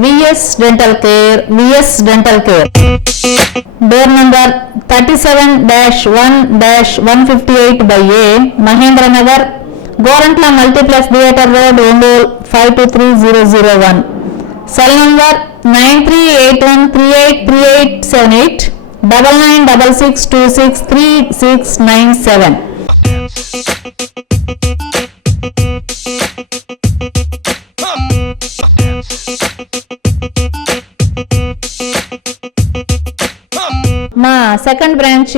VS Dental Care, VS Dental Care. Door number 37-1-158/A, Mahendra Nagar, Gorantla Multiplex Theatre Road, Ongole 523001. Cell number 9381383878, 9966263697. మా second branch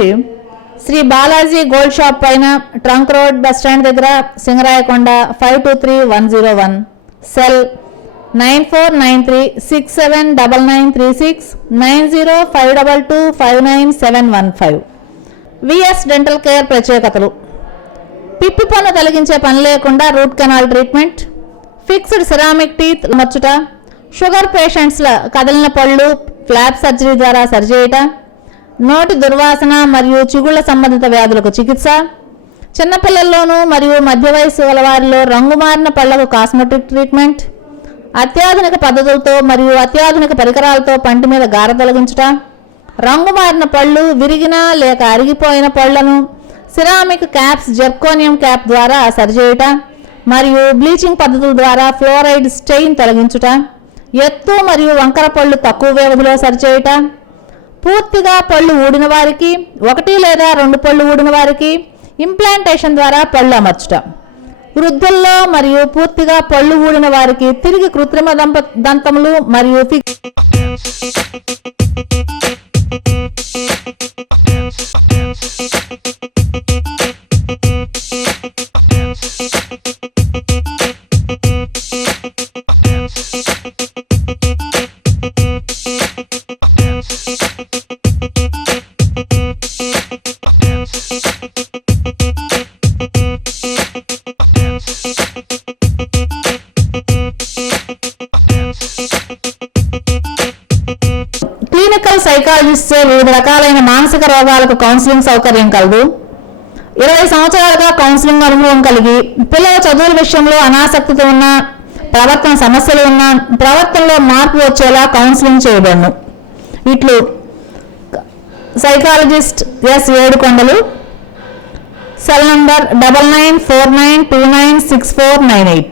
Shri Balaji gold shop పైన trunk road bus stand దగ్గర Singarayakonda 523101. Cell 9493679936 9052259715. V S dental care ప్రత్యేకతలు: పిప్పి పన్ను తొలగించే పని లేకుండా root canal treatment, fixed ceramic teeth మచ్చుట, షుగర్ పేషెంట్స్ల కదిలిన పళ్ళు ఫ్లాప్ సర్జరీ ద్వారా సరిచేయుట, నోటి దుర్వాసన మరియు చిగుళ్ల సంబంధిత వ్యాధులకు చికిత్స, చిన్నపిల్లల్లోనూ మరియు మధ్య వయసు వారిలో రంగుమారిన పళ్లకు కాస్మెటిక్ ట్రీట్మెంట్, అత్యాధునిక పద్ధతులతో మరియు అత్యాధునిక పరికరాలతో పంటి మీద గార తొలగించుట, రంగుమారిన పళ్ళు, విరిగిన లేక అరిగిపోయిన పళ్లను సిరామిక్ క్యాప్స్ జెర్కోనియం క్యాప్ ద్వారా సరిచేయుట మరియు బ్లీచింగ్ పద్ధతుల ద్వారా ఫ్లోరైడ్ స్టెయిన్ తొలగించుట, ఎత్తు మరియు వంకర పళ్ళు తక్కువ వ్యవధిలో సరిచేయుట, పూర్తిగా పళ్ళు ఊడిన వారికి 1 లేదా 2 పళ్ళు ఊడిన వారికి ఇంప్లాంటేషన్ ద్వారా పళ్ళు అమర్చుట, వృద్ధుల్లో మరియు పూర్తిగా పళ్ళు ఊడిన వారికి తిరిగి కృత్రిమ దంతములు మరియు క్లినికల్ సైకాలజిస్ట్ వివిధ రకాలైన మానసిక రోగాలకు కౌన్సిలింగ్ సౌకర్యం కలదు. 20 సంవత్సరాలుగా కౌన్సిలింగ్ అనుభవం కలిగి పిల్లల చదువుల విషయంలో అనాసక్తితో ఉన్న, ప్రవర్తన సమస్యలు ఉన్న, ప్రవర్తనలో మార్పు వచ్చేలా కౌన్సిలింగ్ చేయబడును. ఇట్లు psychologist S Yedukondalu. Cell number 9949296498.